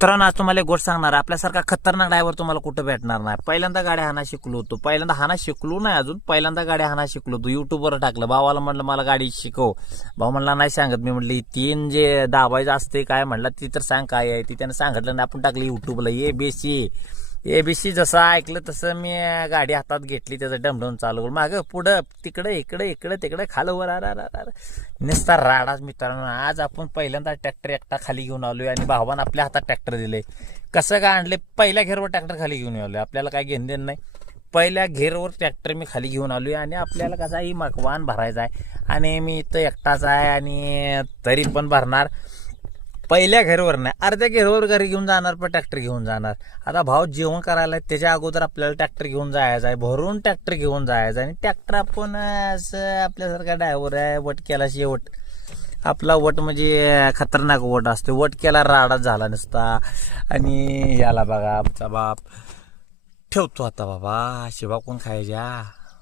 मित्रांनो, आज तुम्हाला एक गोष्ट सांगणार. आपल्यासारखा खतरनाक ड्रायव्हर तुम्हाला कुठं भेटणार नाही. पहिल्यांदा गाड्या हाना शिकलो होतो. पहिल्यांदा हाना शिकलो नाही अजून, पहिल्यांदा गाड्या हाना शिकलो होतो. युट्यूबवर टाकलं, भावाला म्हणलं मला गाडी शिकव. भाऊ म्हणला नाही सांगत. मी म्हटली 3 जे दाबायचं असते काय म्हणला ती तर सांग काय आहे ती. त्यानं सांगितलं नाही. आपण टाकलं युट्यूबला एबीसी जसं ऐकलं तसं मी गाडी हातात घेतली, त्याचं डमडम चालू करून मागं पुढं तिकडं इकडं तिकडं खालं वर नुसता राडाच. मित्रांनो, आज आपण पहिल्यांदा ट्रॅक्टर एकटा खाली घेऊन आलोय आणि भावानं आपल्या हातात ट्रॅक्टर दिले. कसं काय आणले? पहिल्या घेरवर ट्रॅक्टर खाली घेऊन आलोय. आपल्याला काय घेणं देणं नाही. पहिल्या घेरवर ट्रॅक्टर मी खाली घेऊन आलोय आणि आपल्याला कसा ही मकवान भरायचा आहे आणि मी इथं एकटाच आहे आणि तरी पण भरणार. पहिल्या घेरवर नाही, अर्ध्या घेरवर घरी घेऊन जाणार, पण ट्रॅक्टर घेऊन जाणार. आता भाव जेवण करायला त्याच्या अगोदर आपल्याला ट्रॅक्टर घेऊन जायचं आहे, भरून ट्रॅक्टर घेऊन जायचं आहे. आणि ट्रॅक्टर आपण असं आपल्यासारखा ड्रायव्हर आहे, वट केला शेवट. आपला वट म्हणजे खतरनाक वट असतो. वट केला राडाच झाला नसता. आणि याला बघा आमचा बाप ठेवतो आता बाबा शिवा कोण खायच्या.